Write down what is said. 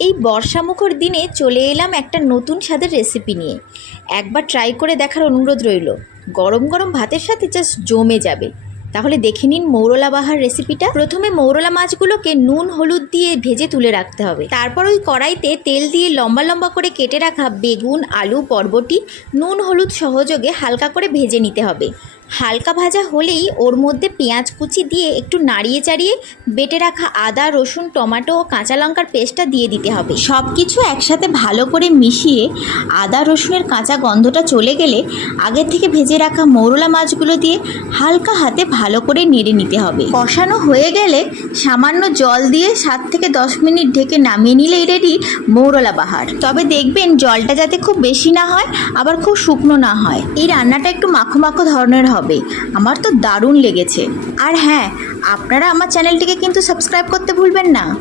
এই বর্ষামুখর দিনে চলে এলাম একটা নতুন স্বাদের রেসিপি নিয়ে। একবার ট্রাই করে দেখার অনুরোধ রইল। গরম গরম ভাতের সাথে জাস্ট জমে যাবে। তাহলে দেখে নিন মৌরলা বাহার রেসিপিটা। প্রথমে মৌরলা মাছগুলোকে নুন হলুদ দিয়ে ভেজে তুলে রাখতে হবে। তারপর ওই কড়াইতে তেল দিয়ে লম্বা লম্বা করে কেটে রাখা বেগুন, আলু, বরবটি নুন হলুদ সহযোগে হালকা করে ভেজে নিতে হবে। হালকা ভাজা হলেই ওর মধ্যে পেঁয়াজ কুচি দিয়ে একটু নাড়িয়ে চাড়িয়ে বেটে রাখা আদা, রসুন, টমেটো ও কাঁচা লঙ্কার পেস্টটা দিয়ে দিতে হবে। সব কিছু একসাথে ভালো করে মিশিয়ে আদা রসুনের কাঁচা গন্ধটা চলে গেলে আগের থেকে ভেজে রাখা মৌরলা মাছগুলো দিয়ে হালকা হাতে ভালো করে নেড়ে নিতে হবে। কষানো হয়ে গেলে সামান্য জল দিয়ে 7 থেকে 10 মিনিট ঢেকে নামিয়ে নিলেই রেডি মৌরলা বাহার। তবে দেখবেন জলটা যাতে খুব বেশি না হয়, আবার খুব শুকনো না হয়। এই রান্নাটা একটু মাখো মাখো ধরনের হবে। আমার তো দারুণ লেগেছে। আর হ্যাঁ, আপনারা আমার চ্যানেলটিকে কিন্তু সাবস্ক্রাইব করতে ভুলবেন না।